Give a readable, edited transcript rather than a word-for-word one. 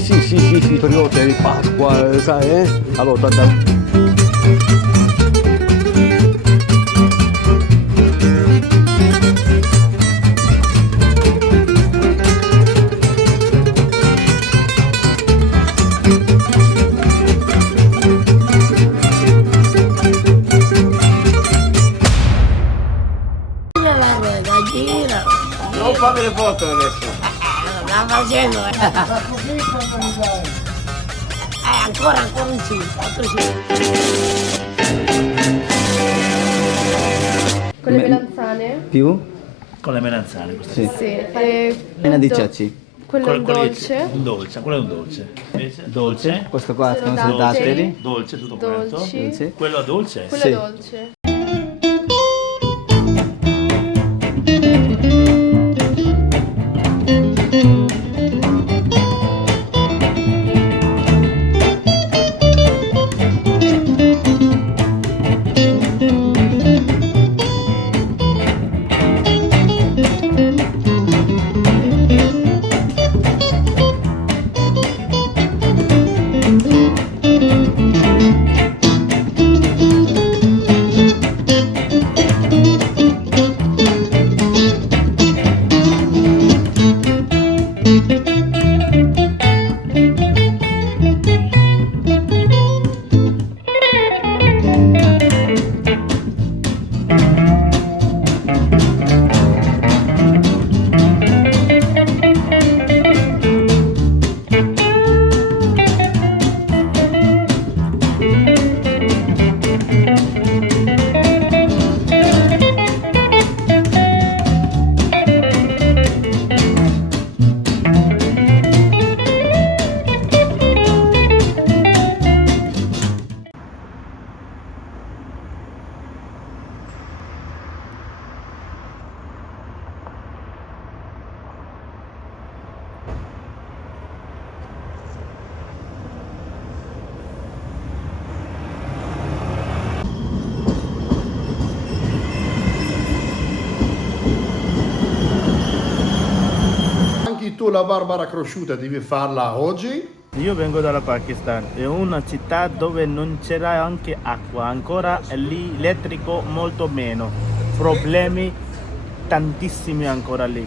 sì, periodo di Pasqua, sai, eh? Allora, Gira. Non fare le foto adesso. Lo sta facendo, ancora un altro Con le melanzane? più? Con le melanzane. Questo. Sì. Sì. Appena di ceci. Quello è un dolce. Un dolce, quello è un dolce. Invece, Dolce. Questo qua Sono sono datteri. datteri. Dolce, tutto quanto. Dolci. Dolce. Quello è dolce? Quello Sì. è dolce. Anche tu la Barbara Crociuta devi farla oggi? Io vengo dalla Pakistan, è una città dove non c'era anche acqua, ancora lì elettrico molto meno, problemi tantissimi ancora lì.